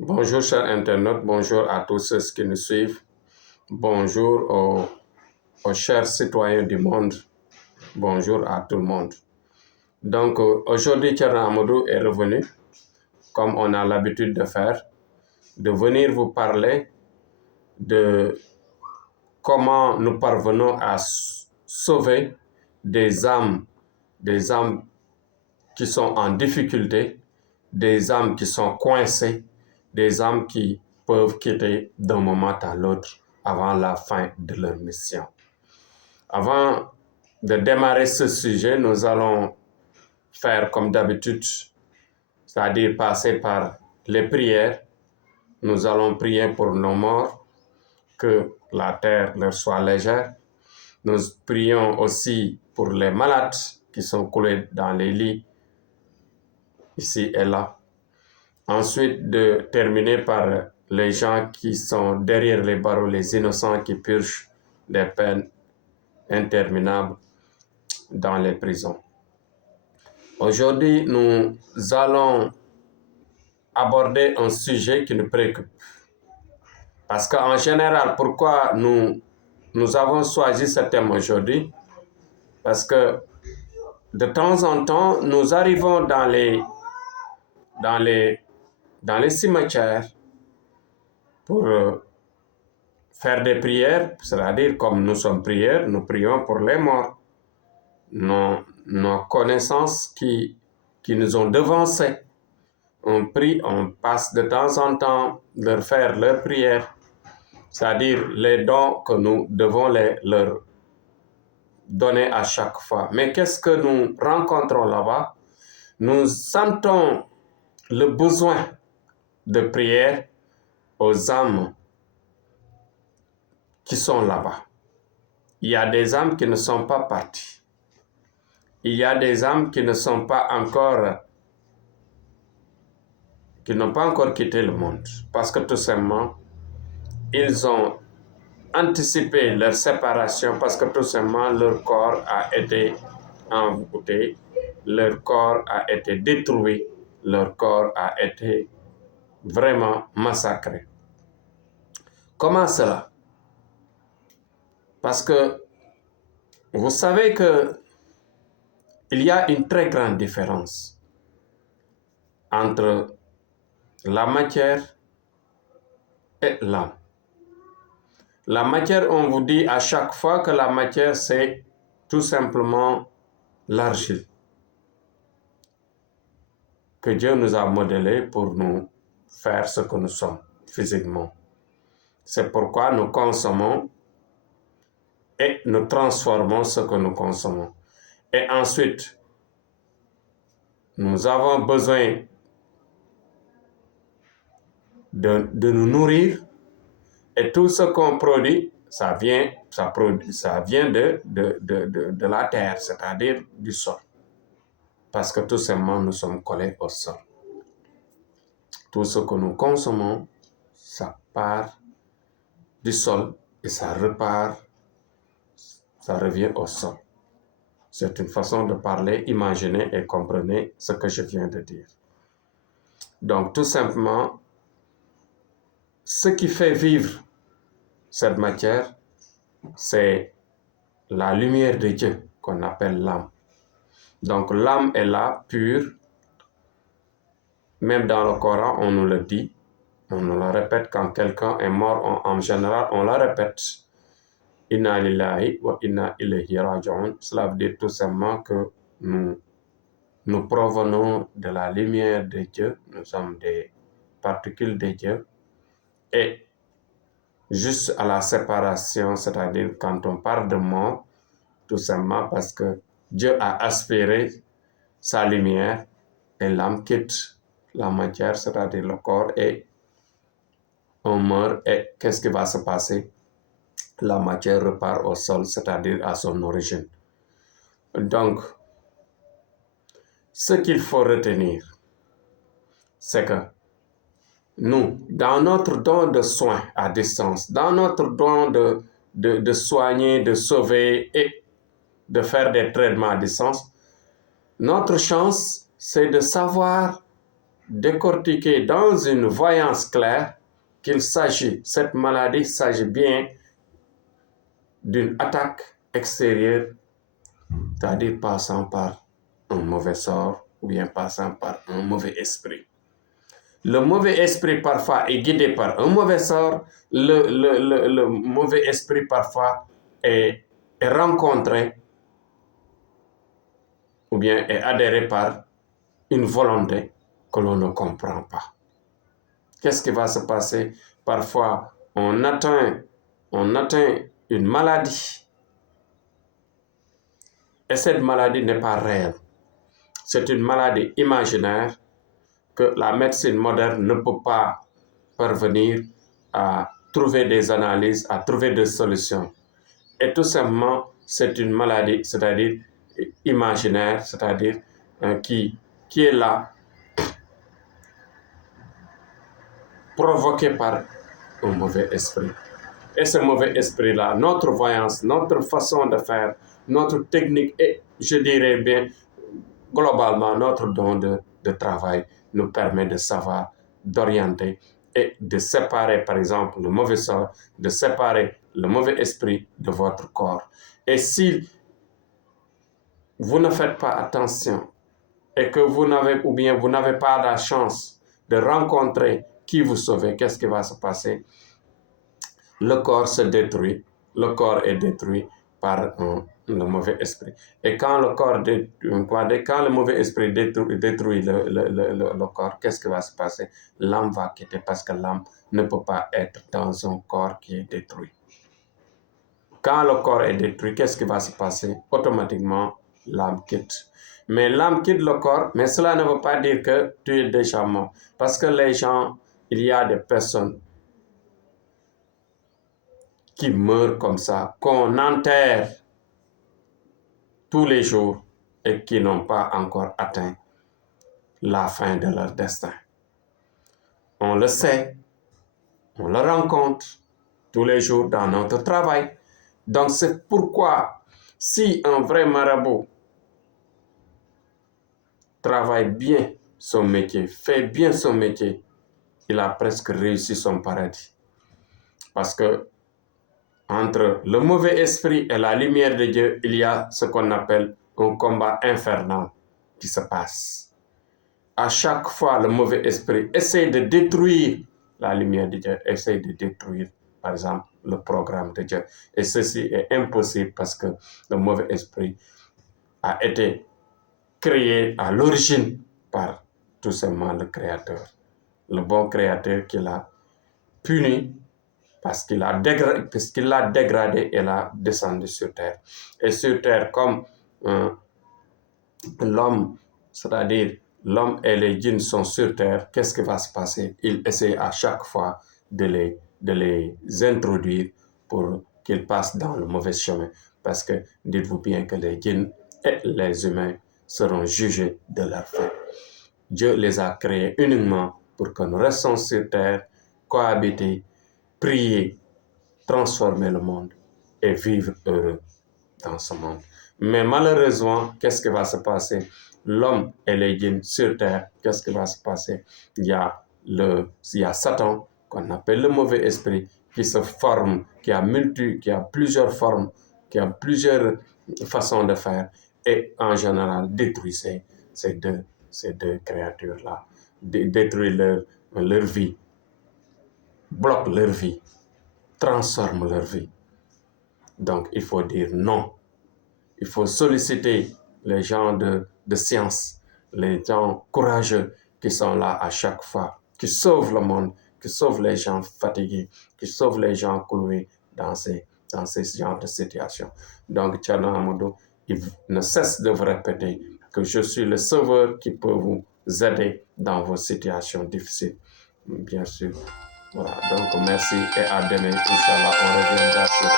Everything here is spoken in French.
Bonjour chers internautes, bonjour à tous ceux qui nous suivent, bonjour aux chers citoyens du monde, bonjour à tout le monde. Donc aujourd'hui Thierno Amadou est revenu, comme on a l'habitude de faire, de venir vous parler de comment nous parvenons à sauver des âmes qui sont en difficulté, des âmes qui sont coincées, des âmes qui peuvent quitter d'un moment à l'autre avant la fin de leur mission. Avant de démarrer ce sujet, nous allons faire comme d'habitude, c'est-à-dire passer par les prières. Nous allons prier pour nos morts, que la terre leur soit légère. Nous prions aussi pour les malades qui sont coulés dans les lits, ici et là. Ensuite, de terminer par les gens qui sont derrière les barreaux, les innocents qui purgent des peines interminables dans les prisons. Aujourd'hui, nous allons aborder un sujet qui nous préoccupe. Parce qu'en général, pourquoi nous avons choisi ce thème aujourd'hui? Parce que de temps en temps, nous arrivons dans les cimetières pour faire des prières, c'est-à-dire comme nous sommes prières, nous prions pour les morts, nos connaissances qui nous ont devancés. On prie, on passe de temps en temps leur faire leurs prières, c'est-à-dire les dons que nous devons leur donner à chaque fois. Mais qu'est-ce que nous rencontrons là-bas? Nous sentons le besoin de prière aux âmes qui sont là-bas. Il y a des âmes qui ne sont pas parties. Il y a des âmes qui n'ont pas encore quitté le monde. Parce que tout simplement, ils ont anticipé leur séparation parce que tout simplement, leur corps a été envoûté, leur corps a été détruit, leur corps a été vraiment massacré. Comment cela? Parce que vous savez que il y a une très grande différence entre la matière et l'âme. La matière, on vous dit à chaque fois que la matière, c'est tout simplement l'argile que Dieu nous a modelé pour nous faire ce que nous sommes physiquement. C'est pourquoi nous consommons et nous transformons ce que nous consommons. Et ensuite, nous avons besoin de nous nourrir et tout ce qu'on produit, ça vient de la terre, c'est-à-dire du sol. Parce que tout simplement, nous sommes collés au sol. Tout ce que nous consommons, ça part du sol et ça repart, ça revient au sol. C'est une façon de parler, imaginez et comprenez ce que je viens de dire. Donc, tout simplement, ce qui fait vivre cette matière, c'est la lumière de Dieu qu'on appelle l'âme. Donc, l'âme est là, pure. Même dans le Coran, on nous le dit. On nous le répète quand quelqu'un est mort, en général, on le répète. Inna lillahi wa inna ilayhi raji'un. Cela veut dire tout simplement que nous provenons de la lumière de Dieu. Nous sommes des particules de Dieu. Et juste à la séparation, c'est-à-dire quand on parle de mort, tout simplement parce que Dieu a aspiré sa lumière et l'âme quitte la matière, c'est-à-dire le corps, et on meurt. Et qu'est-ce qui va se passer? La matière repart au sol, c'est-à-dire à son origine. Donc, ce qu'il faut retenir, c'est que nous, dans notre don de soins à distance, dans notre don de soigner, de sauver et de faire des traitements à distance, notre chance, c'est de savoir décortiquer dans une voyance claire qu'il s'agit, cette maladie s'agit bien d'une attaque extérieure, c'est-à-dire passant par un mauvais sort ou bien passant par un mauvais esprit. Le mauvais esprit parfois est guidé par un mauvais sort, le mauvais esprit parfois est rencontré ou bien est adhéré par une volonté que l'on ne comprend pas. Qu'est-ce qui va se passer? Parfois, on atteint une maladie et cette maladie n'est pas réelle. C'est une maladie imaginaire que la médecine moderne ne peut pas parvenir à trouver des analyses, à trouver des solutions. Et tout simplement, c'est une maladie, c'est-à-dire imaginaire, c'est-à-dire qui est là, provoquée par un mauvais esprit. Et ce mauvais esprit-là, notre voyance, notre façon de faire, notre technique et, je dirais bien, globalement, notre don de travail nous permet de savoir, d'orienter et de séparer, par exemple, le mauvais sort, de séparer le mauvais esprit de votre corps. Et si vous ne faites pas attention et que vous n'avez pas la chance de rencontrer qui vous sauve, qu'est-ce qui va se passer? Le corps se détruit, le corps est détruit par le mauvais esprit. Et quand le mauvais esprit détruit le corps, qu'est-ce qui va se passer? L'âme va quitter parce que l'âme ne peut pas être dans un corps qui est détruit. Quand le corps est détruit, qu'est-ce qui va se passer? Automatiquement, l'âme quitte. Mais l'âme quitte le corps, mais cela ne veut pas dire que tu es déjà mort. Parce que il y a des personnes qui meurent comme ça, qu'on enterre tous les jours et qui n'ont pas encore atteint la fin de leur destin. On le sait, on le rencontre tous les jours dans notre travail. Donc c'est pourquoi si un vrai marabout travaille bien son métier, fait bien son métier, il a presque réussi son paradis. Parce que entre le mauvais esprit et la lumière de Dieu, il y a ce qu'on appelle un combat infernal qui se passe. À chaque fois, le mauvais esprit essaie de détruire la lumière de Dieu, essaie de détruire, par exemple, le programme de Dieu. Et ceci est impossible parce que le mauvais esprit a été créé à l'origine par tout simplement le Créateur. Le bon Créateur qui l'a puni parce qu'il l'a dégradé et l'a descendu sur terre. Et sur terre, comme l'homme, c'est-à-dire l'homme et les djinns sont sur terre, qu'est-ce qui va se passer? Il essaie à chaque fois de les introduire pour qu'ils passent dans le mauvais chemin. Parce que dites-vous bien que les djinns et les humains seront jugés de leur fait. Dieu les a créés uniquement pour que nous restions sur terre, cohabiter, prier, transformer le monde et vivre heureux dans ce monde. Mais malheureusement, qu'est-ce qui va se passer? L'homme et les djinns sur terre, qu'est-ce qui va se passer? Il y a Satan, qu'on appelle le mauvais esprit, qui se forme, qui a plusieurs formes, qui a plusieurs façons de faire, et en général détruit ces deux créatures-là, détruit leur vie, bloque leur vie, transforme leur vie. Donc, il faut dire non. Il faut solliciter les gens de science, les gens courageux qui sont là à chaque fois, qui sauvent le monde, qui sauvent les gens fatigués, qui sauvent les gens cloués dans ces genres de situations. Donc, Thierno Amadou, il ne cesse de vous répéter que je suis le sauveur qui peut vous aider dans vos situations difficiles. Bien sûr. Voilà, donc merci et à demain. Inch'Allah, on reviendra sur